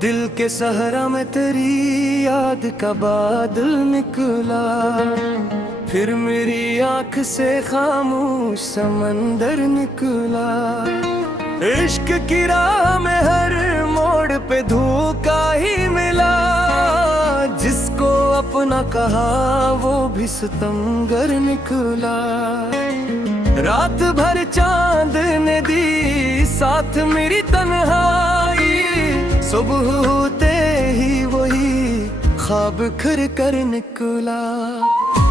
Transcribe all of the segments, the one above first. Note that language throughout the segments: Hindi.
दिल के सहरा में तेरी याद का बादल निकला, फिर मेरी आंख से खामोश समंदर निकला। इश्क की राह में हर मोड़ पे धोखा ही मिला, जिसको अपना कहा वो भी सितमगर निकला। रात भर चांद ने दी साथ मेरी तन्हाई, सुबह होते ही वही ख्वाब खर कर निकला।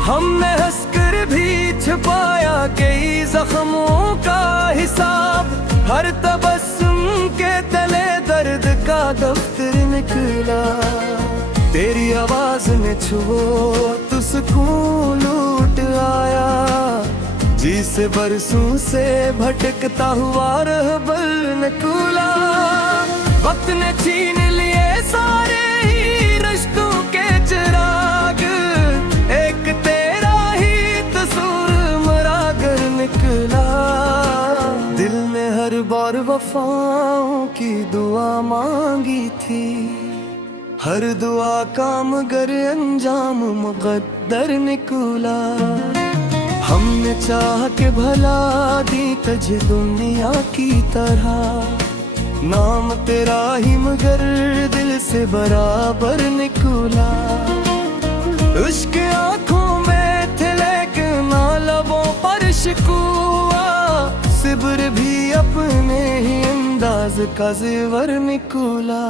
हमने हंसकर भी छुपाया कई जख्मों का हिसाब, हर तबस्सुम के तले दर्द का दफ्तर निकला। तेरी आवाज ने छुओ तो सुकून लूट आया, जिसे बरसों से भटकता हुआ रहबर निकला। वक्त ने छीन लिए सारे ही रिश्तों के चिराग, एक तेरा ही तस्वीर मरा कर निकला। दिल ने हर बार वफाओं की दुआ मांगी थी, हर दुआ का मगर अंजाम मुकद्दर निकला। हमने चाह के भला दी तुझे दुनिया की तरह, नाम तेरा ही मगर दिल से बराबर निकला। उसके आंखों में थे लेकिन ना लबों पर शिकवा, सिब्र भी अपने ही अंदाज का जेवर निकला।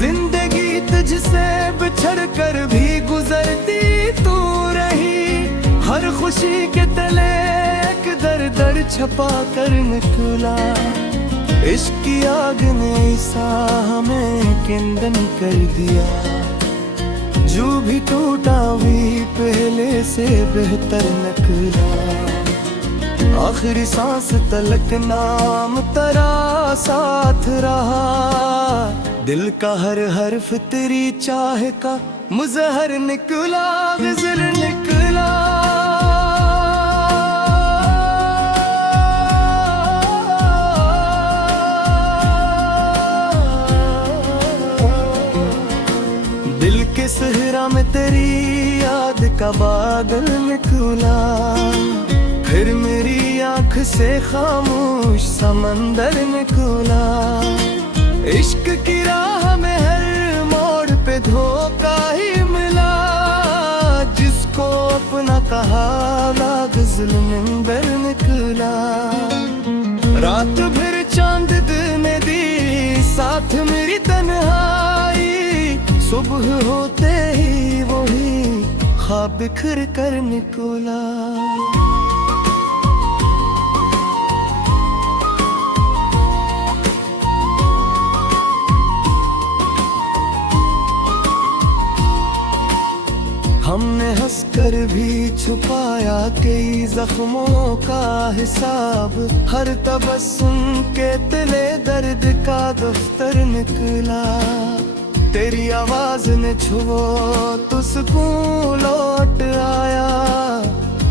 जिंदगी तुझसे बिछड़ कर भी गुजरती तू रही, हर खुशी के तले एक दर दर छपा कर निकला। इश्क की आग ने ईसा हमें किंदन कर दिया, जो भी टूटा भी पहले से बेहतर निकला। आखिरी सांस तलक नाम तेरा साथ रहा, दिल का हर हर्फ तेरी चाह का मुजहर निकला, ग़ज़ल निकला। दिल के सहरा में तेरी याद का बादल निकला, फिर मेरी आंख से खामोश समंदर निकला। इश्क की राह में हर मोड़ पे धोखा ही मिला, जिसको अपना कहा ग़ज़ल मिंबर निकला। रात भर चांद ने दी साथ मेरी तन्हाई, सुबह होते ही वही ख्वाब बिखर कर निकला। हमने हंसकर भी छुपाया कई जख्मों का हिसाब, हर तबस्सुम के तले दर्द का दफ्तर निकला। तेरी आवाज ने छुओ तो सुकून लौट आया,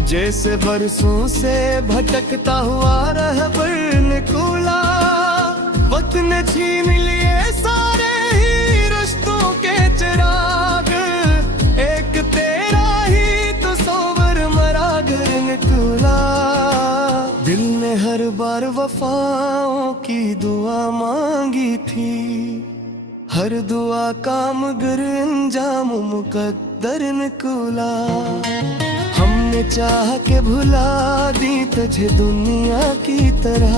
जैसे बरसों से भटकता हुआ रहबर निकला। वक्त ने छीन लिए सारे ही रिश्तों के चिराग, एक तेरा ही तस्वीर मरा घर निकला। दिल ने हर बार वफाओं की दुआ मांगी थी, हर दुआ का मगर अंजाम मुकद्दर निकला। हमने चाह के भुला दी तुझे दुनिया की तरह,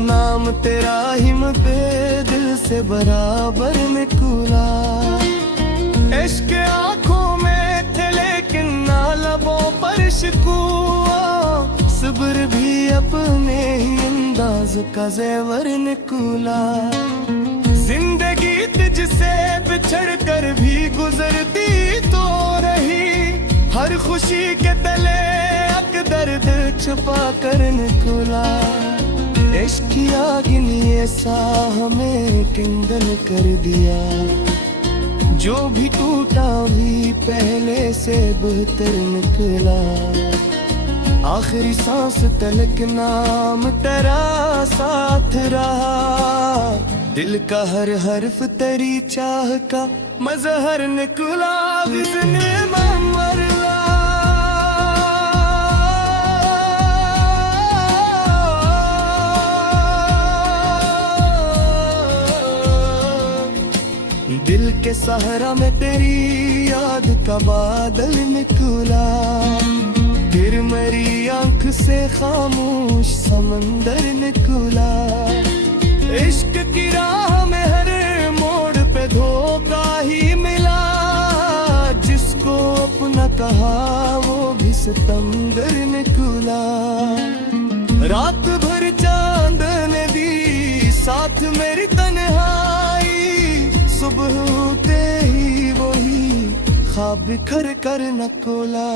नाम तेरा ही मगर दिल से बराबर निकला। इश्क आंखों में थे लेकिन ना लबों पर शिकवा, सब्र भी अपने ही अंदाज का जेवर निकला। जिंदगी तुझसे बिछड़ कर भी गुजरती तो रही, हर खुशी के तले एक दर्द छुपा कर निकला। इश्क की आग ने ऐसा हमें किंदन कर दिया, जो भी टूटा भी पहले से बेहतर निकला। आखिरी सांस तलक नाम तेरा साथ रहा, दिल का हर हर्फ तेरी चाह का मजहर निकला जिसने मरला। दिल के सहारा में तेरी याद का बादल निकला, फिर मेरी आंख से खामोश समंदर निकला। इश्क की राह में हर मोड़ पे धोखा ही मिला, जिसको अपना कहा वो भी सितमगर निकला। रात भर चांद ने दी साथ मेरी तन्हाई, सुबह होते ही वही ख्वाब बिखर कर नकोला।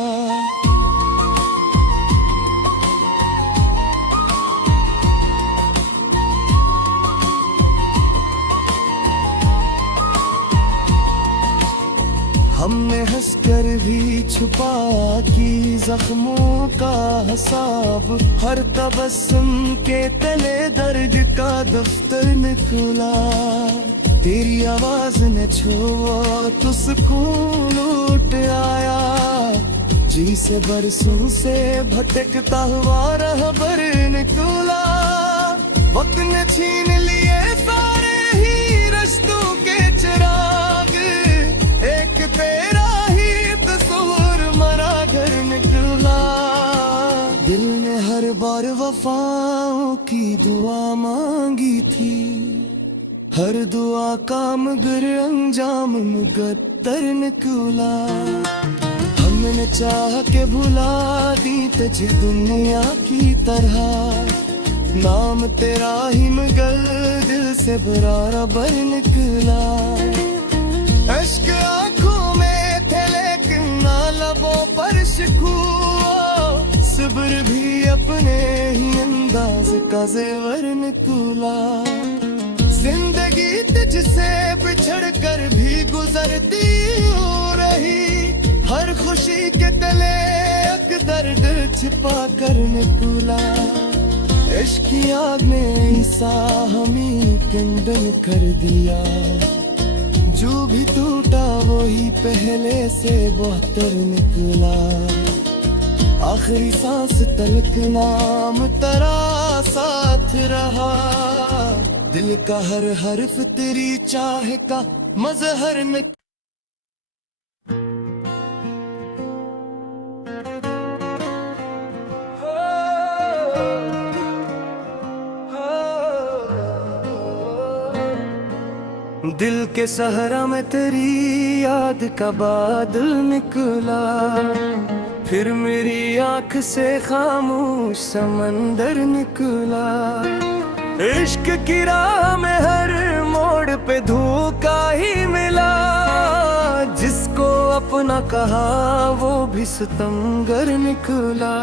हमने हंसकर भी छुपा की जख्मों का हिसाब, हर तबस्सुम के तले दर्द का दफ्तर निकला। तेरी आवाज ने छुआ तो सुकून लौट आया, जी से बरसों से भटकता हुआ रहबर निकला। वक्त ने छीन लिए सारे ही रिश्तों के चिराग, एक तेरा ही तस्वीर मरा घर निकला। दिल ने हर बार वफाओं की दुआ मांगी थी, हर दुआ का मगर अंजाम मुकद्दर निकला। हमने चाह के भुला दी तुझे दुनिया की तरह, नाम तेरा ही मगर दिल से बराबर निकला। अश्क आंखों में थे लेकिन ना लबों पर शिकवा, सब्र भी अपने ही अंदाज का जेवर निकला। जिंदगी तुझसे बिछड़ कर भी गुजरती रही, हर खुशी के तले एक दर्द छिपा कर निकला। इश्क की आग ने ईसा हमें कंदन कर दिया, जो भी टूटा वही पहले से बेहतर निकला। आखिरी सांस तलक नाम तेरा साथ रहा, दिल का हर हर्फ तेरी चाह का मजहर निकला। दिल के सहरा में तेरी याद का बादल निकला, फिर मेरी आंख से खामोश समंदर निकला। इश्क की राह में हर मोड़ पे धोखा ही मिला, जिसको अपना कहा वो भी सितमगर निकला।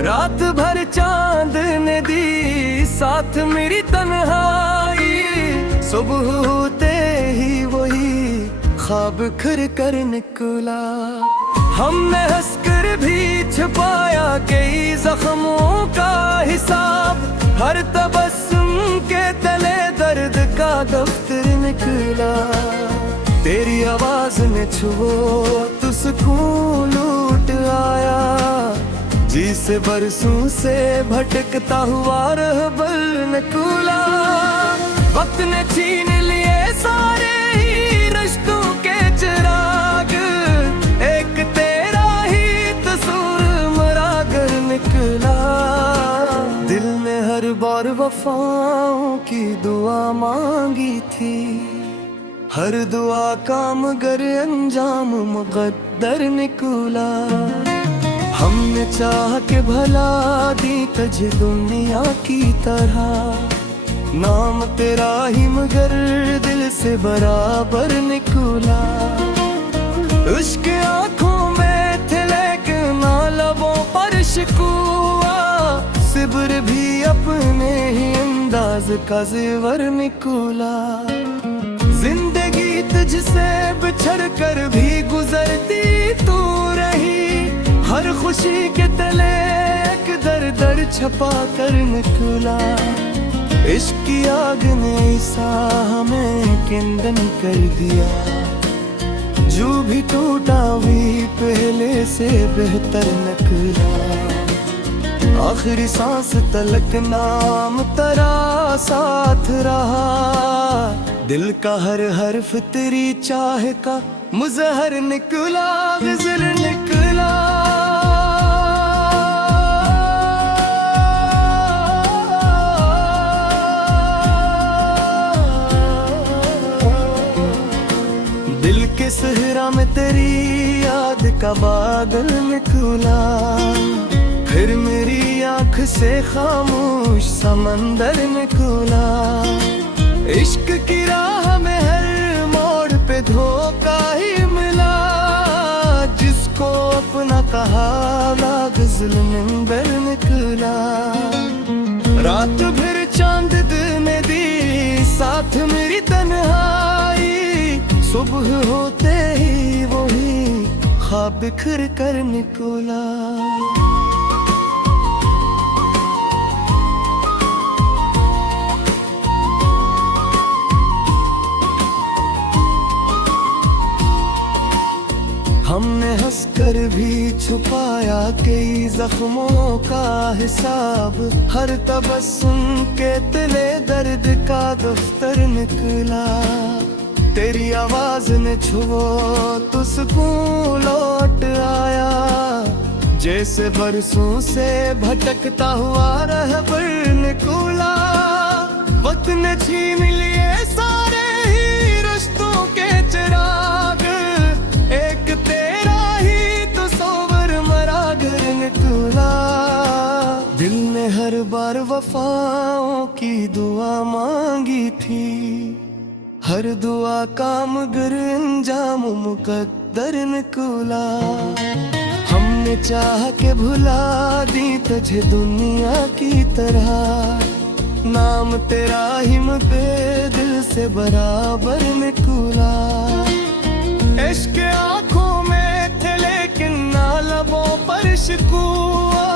रात भर चांद ने दी साथ मेरी तन्हाई, सुबह होते ही वही ख्वाब खर कर निकला। हमने हंसकर भी छुपाया कई जख्मों का हिसाब, हर तबस्सुम के तले दर्द का दफ्तर निकला। तेरी आवाज ने छुआ तो सुकून लौट आया, जी से बरसों से भटकता हुआ रहबर निकला। वक्त ने छीन लिए सारे ही रिश्तों के चिराग, एक तेरा ही तस्वीर मरा कर निकला। दिल ने हर बार वफाओं की दुआ मांगी थी, हर दुआ का मगर अंजाम मुकद्दर निकला। हमने चाह के भला दी तुझे दुनिया की तरह, नाम तेरा ही मगर दिल से बराबर निकला। उसके आंखों में थे लेकिन ना लबों पर शिकवा, सब्र भी अपने ही अंदाज का जेवर निकला। जिंदगी तुझसे बिछड़ कर भी गुजरती तू रही, हर खुशी के तले एक दर दर छपा कर निकला। इश्क की आग ने ईसा हमें किंदन कर दिया। जो भी टूटा भी पहले से बेहतर निकला। आखिरी सांस तलक नाम तेरा साथ रहा। दिल का हर हर्फ तेरी चाह का मुजहर निकला, ग़ज़ल निकला। दिल के सहरा में तेरी याद का बादल निकला। फिर मेरी आँख से खामोश समंदर निकला। इश्क की राह में हर मोड़ पे धोखा ही मिला। जिसको अपना कहा ग़ज़ल मिंबर निकला। रात भर चांद दिल में दी साथ मेरी तन्हाई। सुबह होते ही वही ख्वाब बिखर कर निकला। हमने हंसकर भी छुपाया कई जख्मों का हिसाब। हर तबस्सुम के तले दर्द का दफ्तर निकला। तेरी आवाज ने छुओ तो सुकून लौट आया। जैसे बरसों से भटकता हुआ रहबर निकला। वक्त ने छीन लिए सारे ही रिश्तों के चिराग। एक तेरा ही तो सोवर मरा घर निकला। दिल ने हर बार वफाओं की दुआ मांगी थी। हर दुआ काम गर अंजाम मुकद्दर निकला। हमने चाह के भुला दी तुझे दुनिया की तरह। नाम तेरा हिम पे दिल से बराबर निकला। इश्क आँखों में थे लेकिन ना लबों पर शिकवा।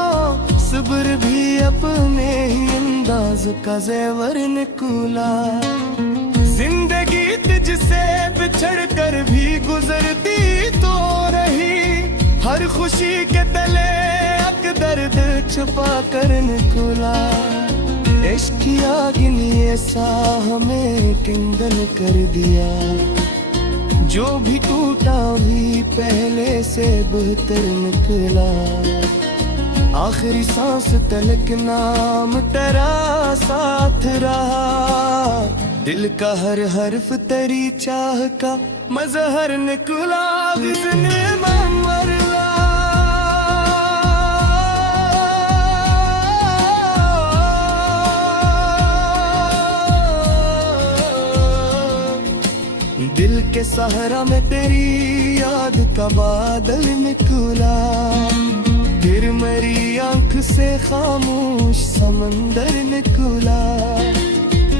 सब्र भी अपने ही अंदाज का ज़ेवर निकला। जिंदगी तुझसे बिछड़ कर भी गुजरती तो रही। हर खुशी के तले एक दर्द छुपा कर निकला। इश्क की आग ने ऐसा हमें किंदन कर दिया। जो भी टूटा भी पहले से बेहतर निकला। आखिरी सांस तलक नाम तेरा साथ रहा। दिल का हर हर्फ तेरी चाह का मजहर निकला। ग़ज़ल मरला। दिल के सहारा में तेरी याद का बादल निकला। फिर मेरी आँख से खामोश समंदर निकला।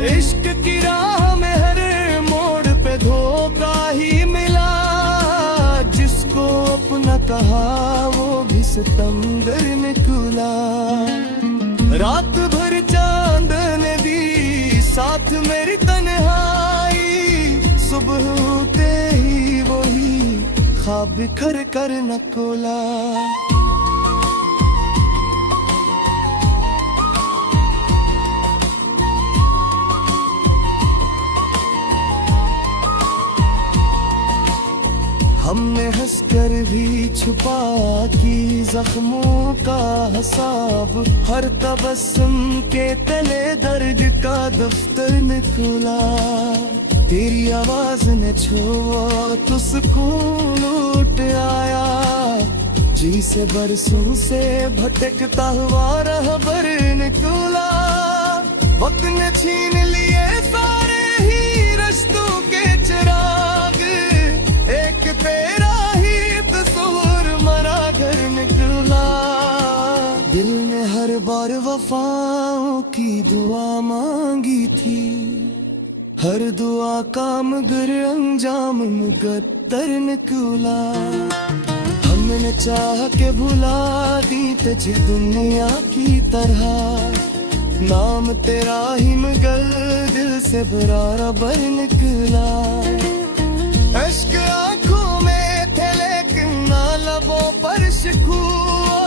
इश्क की राह में हर मोड़ पे धोखा ही मिला। जिसको अपना कहा वो भी सितमगर निकला। रात भर चांद ने दी साथ मेरी तन्हाई। सुबह होते ही वही ख्वाब बिखर कर निकला। हमने हंसकर भी छुपा की जख्मों का हिसाब। हर तबस्सुम के तले दर्द का दफ्तर निकला। तेरी आवाज ने छुआ तो सुकून लौट आया। जी से बरसों से भटकता हुआ रहबर निकला। वक्त ने छीन लिए सारे ही रिश्तों के चिराग। एक तेरा ही तस्वीर मरा घर निकला। दिल ने हर बार वफाओं की दुआ मांगी थी। हर दुआ काम गर अंजाम मुकद्दर निकला। हमने चाह के भुला दी तुझे दुनिया की तरह। नाम तेरा ही मगर दिल से बराबर निकला। अश्क आंखों में थे लेकिन ना लबों पर शिकवा,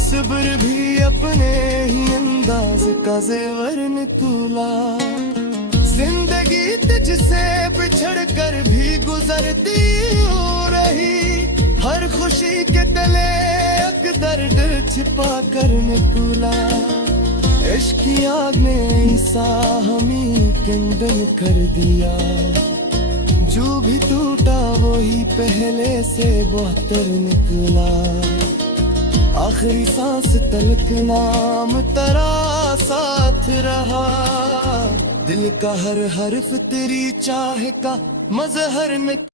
सब्र भी अपने ही अंदाज का जेवर निकला। जिंदगी तुझसे बिछड़ कर भी गुजरती रही, हर खुशी के तले एक दर्द छिपा कर निकला। इश्क की आग ने ईसा हमें कंदन कर दिया, जो भी टूटा वही पहले से बेहतर निकला। आखिरी सांस तलक नाम तेरा साथ रहा, दिल का हर हर्फ तेरी चाह का मजहर निकला।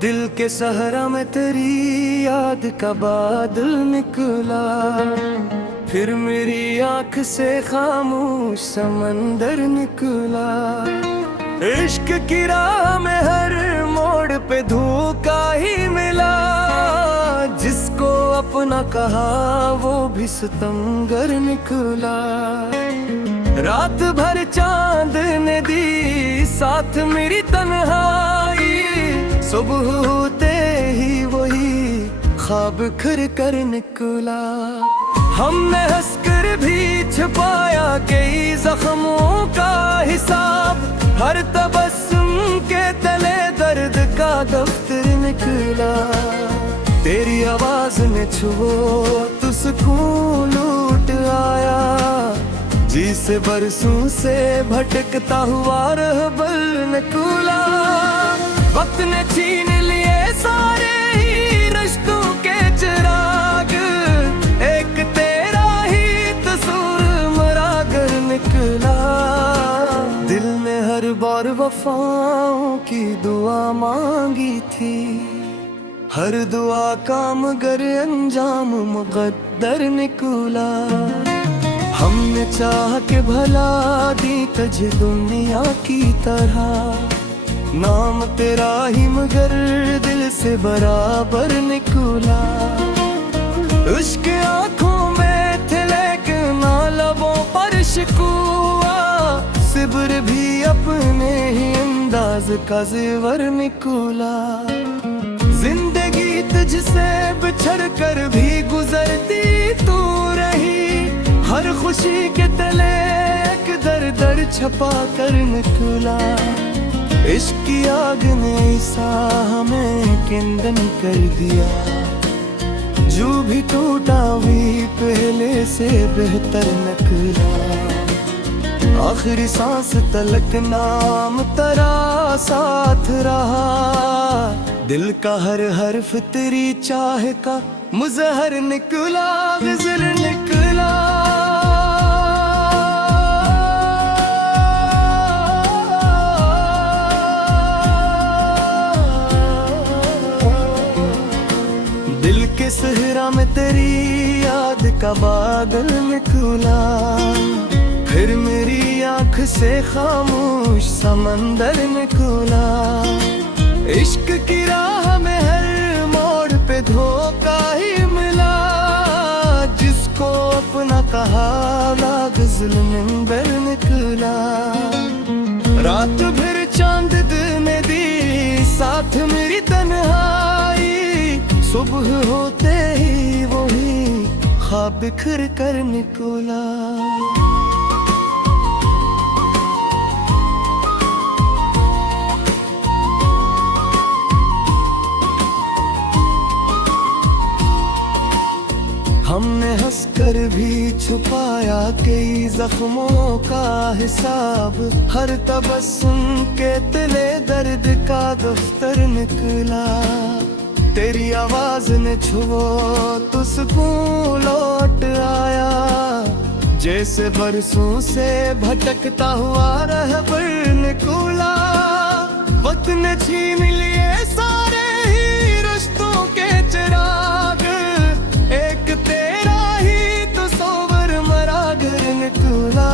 दिल के सहरा में तेरी याद का बादल निकला, फिर मेरी आंख से खामोश समंदर निकला। इश्क की राह में हर मोड़ पे धोखा ही मिला, जिसको अपना कहा वो भी सितमगर निकला। रात भर चांद ने दी साथ मेरी तन्हाई, सुबह होते ही वही ख्वाब खर कर निकला। हमने हंसकर भी छुपाया कई जख्मों का हिसाब, हर तबस्सुम के तले दर्द का दफ्तर निकला। तेरी आवाज ने छुओ तो सुकून लूट आया, जिसे बरसों से भटकता हुआ रहबर निकला। वक्त ने छीन लिए सारे ही रिश्तों के चिराग, एक तेरा ही तस्वीर मरा कर निकला। दिल ने हर बार वफाओं की दुआ मांगी थी, हर दुआ का मगर अंजाम मुकद्दर निकला। हमने चाह के भला दी तुझे दुनिया की तरह, नाम तेरा ही मगर दिल से बराबर निकला। उसके आंखों में थे लेकिन ना लबों पर शिकवा, सब्र भी अपने ही अंदाज का जेवर निकला। जिंदगी तुझसे बिछड़ कर भी गुजरती तू रही, हर खुशी के तले एक दर छपा कर निकला। इश्क की आग ने ईसा हमें कंदन कर दिया, जो भी टूटा भी पहले से बेहतर निकला। आखिरी सांस तलक नाम तेरा साथ रहा, दिल का हर हर्फ तेरी चाह का मुजहर निकला, ग़ज़ल निकला। दिल के सहरा में तेरी याद का बादल निकला, फिर मेरी आंख से खामोश समंदर निकला। इश्क की राह में हर मोड़ पे धोखा ही मिला, जिसको अपना कहा ग़ज़ल मिंबर निकला। रात भर चांद ने दी साथ मेरी तन्हाई, सुबह होते ही वही ख्वाब बिखर कर निकला। हमने हंसकर भी छुपाया कई जख्मों का हिसाब, हर तबस्सुम के तले दर्द का दफ्तर निकला। तेरी आवाज ने छुओ तो सुकून लौट आया, जैसे बरसों से भटकता हुआ रहबर निकला। वक्त ने छीन लिए सारे ही रिश्तों के चिराग, एक तेरा ही तस्वीर मरा घर निकला।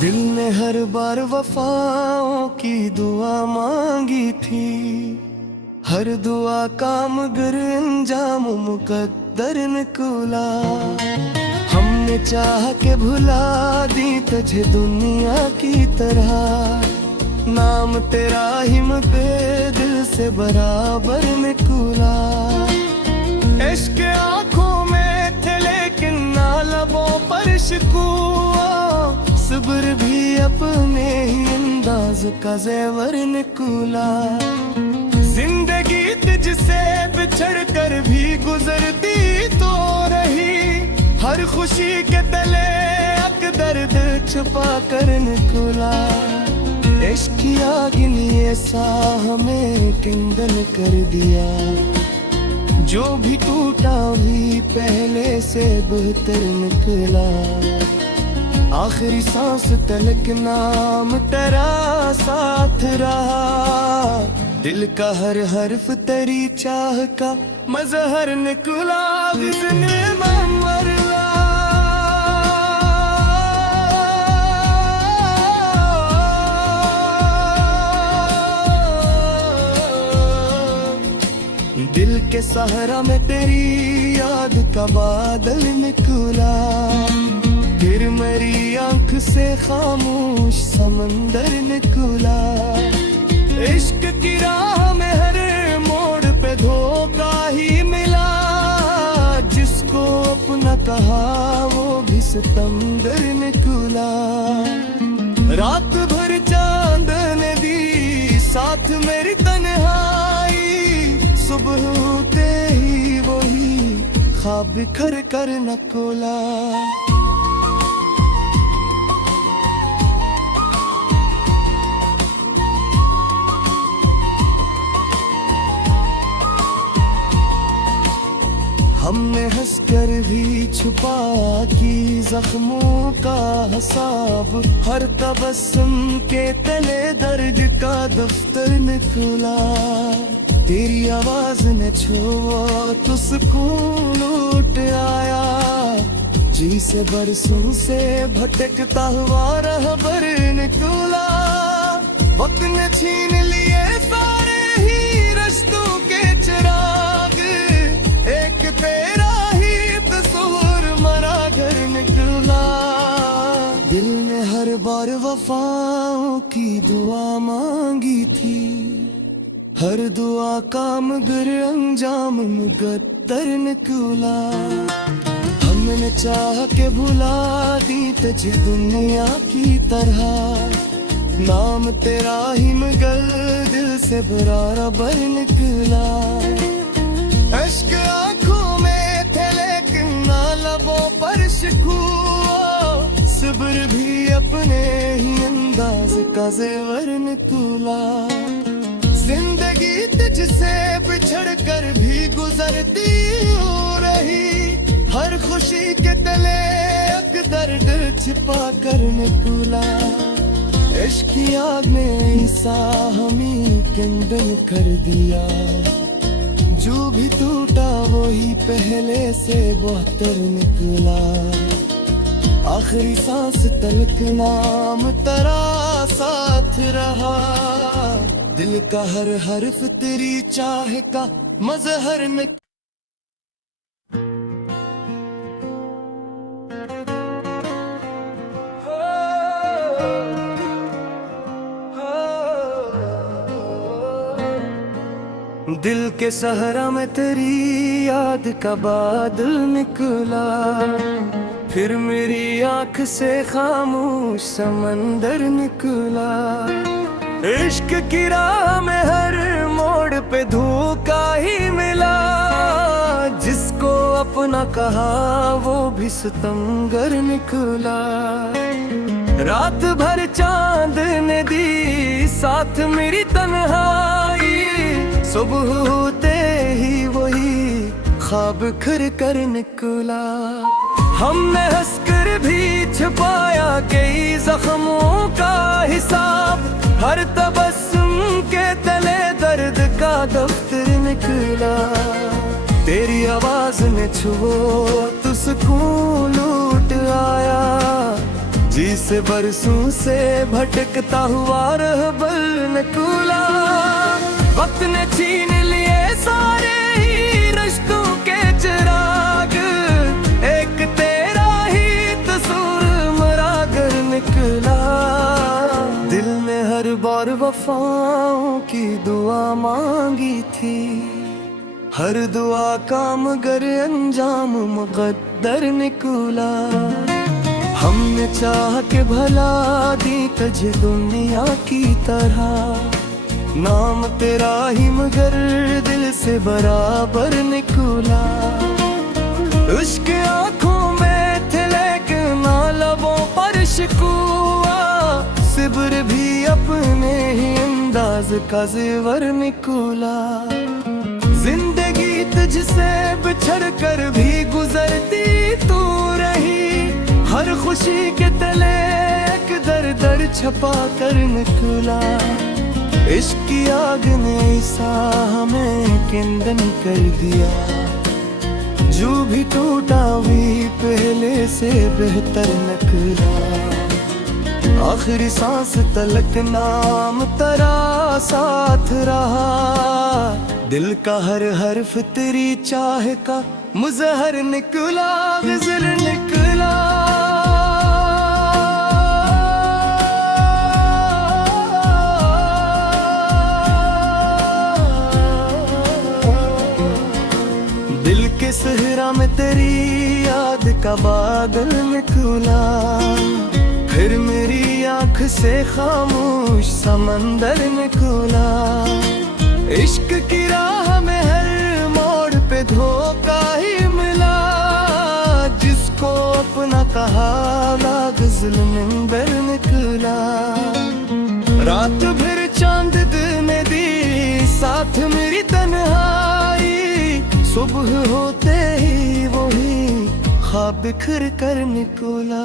दिल ने हर बार बार वफाओं की दुआ मांगी थी, हर दुआ काम गर अंजाम मुकद्दर निकला। हमने चाह के भुला दी तुझे दुनिया की तरह, नाम तेरा हिम पे दिल से बराबर निकला। इश्क आंखों में थे लेकिन ना लबों पर शिकवा, सब्र भी अपने ही अंदाज का ज़ेवर निकला। जिंदगी तुझसे बिछड़ कर भी गुजरती तो रही, हर खुशी के तले एक दर्द छुपा कर निकला। इश्क की आग ने ऐसा हमें किंदन कर दिया, जो भी टूटा भी पहले से बेहतर निकला। आखिरी सांस तलक नाम तेरा साथ रहा, दिल का हर हर्फ तेरी चाह का मजहर निकला। जिसने मरला दिल के सहारा में तेरी याद का बादल निकला। फिर मेरी आंख से खामोश समंदर निकला। इश्क की राह में हर मोड़ पे धोखा ही मिला, जिसको अपना कहा वो भी सितमगर निकला। रात भर चांद ने दी साथ मेरी तन्हाई, सुबह होते ही वही ख्वाब बिखर कर निकला। हमने हंसकर भी छुपा की जख्मों का हिसाब, हर तबस्सुम के तले दर्द का दफ्तर निकला। तेरी आवाज ने छुआ तो सुकून लौट आया, जी से बरसों से भटकता हुआ रहबर निकला। वक्त ने छीन लिए सारे ही रिश्तों के चिराग, एक तेरा ही तस्वीर मरा घर निकला। दिल ने हर बार वफाओं की दुआ मांगी थी, हर दुआ काम गर अंजाम मुकद्दर निकला। हमने चाह के भुला दी तुझे दुनिया की तरह, नाम तेरा ही मगर दिल से बराबर निकला। इश्क आंखों में थे लेकिन ना लबों पर शिकवा, सब्र भी अपने ही अंदाज का ज़ेवर निकला। जिंदगी तुझसे बिछड़ कर भी गुजरती रही, हर खुशी के तले एक दर्द छिपा कर निकला। इश्क की आग ने ऐसा हमें किंदन कर दिया, जो भी टूटा वही पहले से बेहतर निकला। आखिरी सांस तलक नाम तेरा साथ रहा, दिल का हर हर्फ तेरी चाह का मजहर निकला। दिल के सहरा में तेरी याद का बादल निकला, फिर मेरी आंख से खामोश समंदर निकला। इश्क की राह में हर मोड़ पे धोखा ही मिला, जिसको अपना कहा वो भी सितमगर निकला। रात भर चांद ने दी साथ मेरी तन्हाई, सुबह होते ही वही ख्वाब खर कर निकला। हमने हंसकर भी छुपाया कई जख्मों का हिसाब, हर तबस्सुम के तले दर्द का दफ्तर निकला। तेरी आवाज ने छुआ तो सुकून लौट आया, जी से बरसों से भटकता हुआ रहबर निकला। वक्त ने छीन लिए सारे ही रिश्तों के चिराग, एक तेरा ही कसूर मरा कर निकला। दिल ने हर बार वफाओं की दुआ मांगी थी, हर दुआ का मगर अंजाम मुकद्दर निकला। हमने चाह के भला दी तुझे दुनिया की तरह, नाम तेरा ही मगर दिल से बराबर निकला। इश्क आँखों में थे लेकिन ना लबों पर शिकवा, सिब्र भी अपने ही अंदाज का ज़ेवर निकला। जिंदगी तुझसे बिछड़ कर भी गुजरती तू रही, हर खुशी के तले एक दर छपा कर निकला। इश्क की आग ने ईसा हमें किंदन कर दिया, जो भी टूटा भी पहले से बेहतर निकला। आखिरी सांस तलक नाम तेरा साथ रहा, दिल का हर हर्फ तेरी चाह का मुजहर निकला, ग़ज़ल निकला। दिल के सहरा में तेरी याद का बादल निकला, फिर मेरी आँख से खामोश समंदर निकला। इश्क की राह में हर मोड़ पे धोखा ही मिला, जिसको अपना कहा ग़ज़ल मिंबर निकला। रात भर चांद दिन ने दी साथ मेरी तन्हाई, सुबह होते ही वही ख्वाब बिखर कर निकला।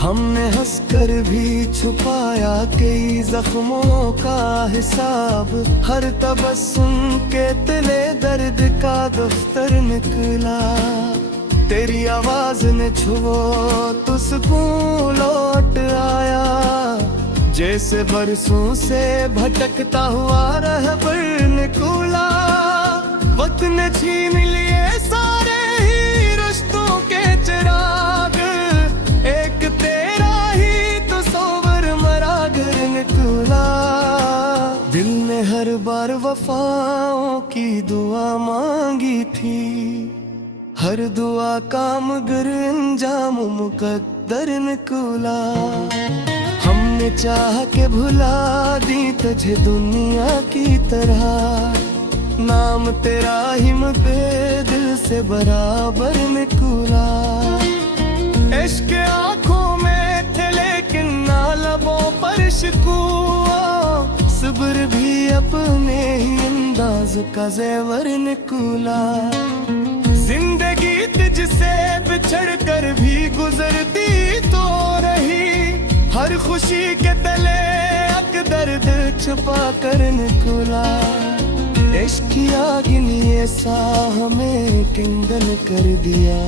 हमने हंसकर भी छुपाया कई जख्मों का हिसाब, हर तबस्सुम के तले दर्द का दफ्तर निकला। तेरी आवाज ने छुओ तो सुकून लौट आया, जैसे बरसों से भटकता हुआ रहबर निकला। वक्त ने छीन लिए सारे ही रिश्तों के चिराग, एक तेरा ही तो सोवर मरा घर निकला। दिल ने हर बार वफाओं की दुआ मांगी थी, हर दुआ का मगर अंजाम मुकद्दर निकला। हमने चाह के भुला दी तुझे दुनिया की तरह, नाम तेरा ही मगर दिल से बराबर निकला। इश्क आँखों में थे लेकिन ना लबों पर शिकवा, सब्र भी अपने ही अंदाज का ज़ेवर निकला। जिंदगी तुझसे बिछड़ कर भी गुजरती तो रही, हर खुशी के तले एक दर्द छुपा कर निकला। इश्क की आग ने ऐसा हमें किंदन कर दिया,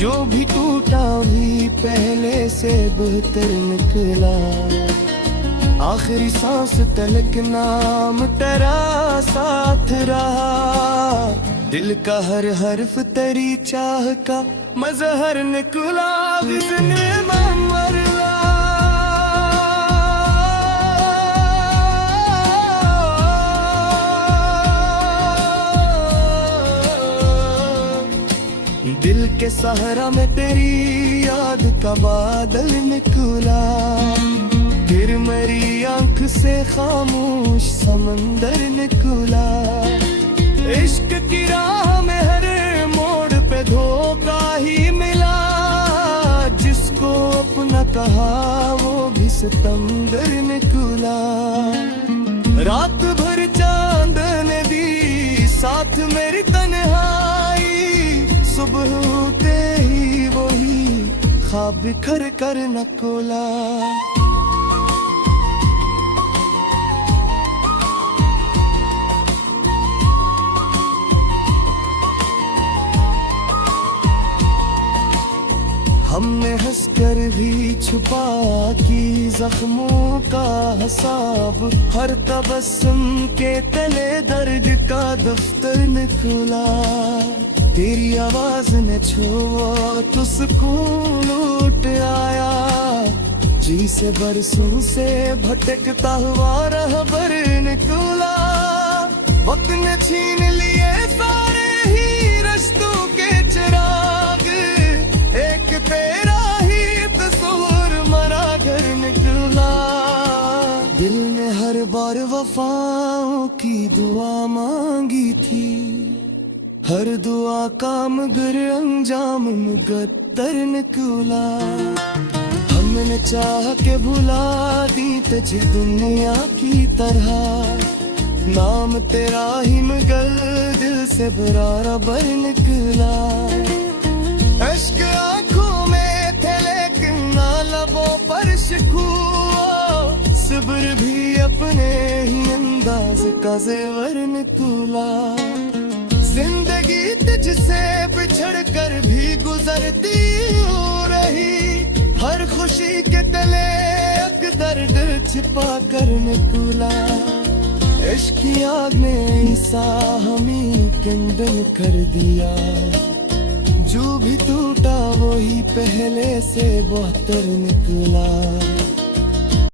जो भी टूटा भी पहले से बेहतर निकला। आखिरी सांस तलक नाम तेरा साथ रहा, दिल का हर हर्फ तेरी चाह का मजहर निकला। ग़ज़ल मरला दिल के सहारा में तेरी याद का बादल निकला, फिर मेरी आँख से खामोश समंदर निकला। इश्क की राह में हर मोड़ पे धोखा ही मिला, जिसको अपना कहा वो भी सितमगर निकला। रात भर चांद ने दी साथ मेरी तन्हाई, सुबह होते ही वही ख्वाब बिखर कर निकला। हमने हंसकर भी छुपा की जख्मों का हिसाब, हर तबस्सुम के तले दर्द का दफ्तर निकला। तेरी आवाज ने छुआ तो सुकून लौट आया, जी से बरसों से भटकता हुआ रहबर निकला। वक्त ने छीन लिए सारे ही रिश्तों के चिराग, एक तेरा ही तस्वीर मरा घर निकला। दिल ने हर बार वफाओं की दुआ मांगी थी, हर दुआ का मगर अंजाम मुकद्दर निकला। हमने चाह के भुला दी तुझे दुनिया की तरह, नाम तेरा ही मगर दिल से बराबर निकला। अश्क आंखों में थे लेकिन ना लबों पर शिकवा, सब्र भी अपने ही अंदाज का जेवर निकला। जिंदगी तुझसे बिछड़ कर भी गुजरती रही, हर खुशी के तले एक दर्द छिपा कर निकला। इश्क की आग ने ईसा हमें कंदन कर दिया, जो भी टूटा वही पहले से बेहतर निकला।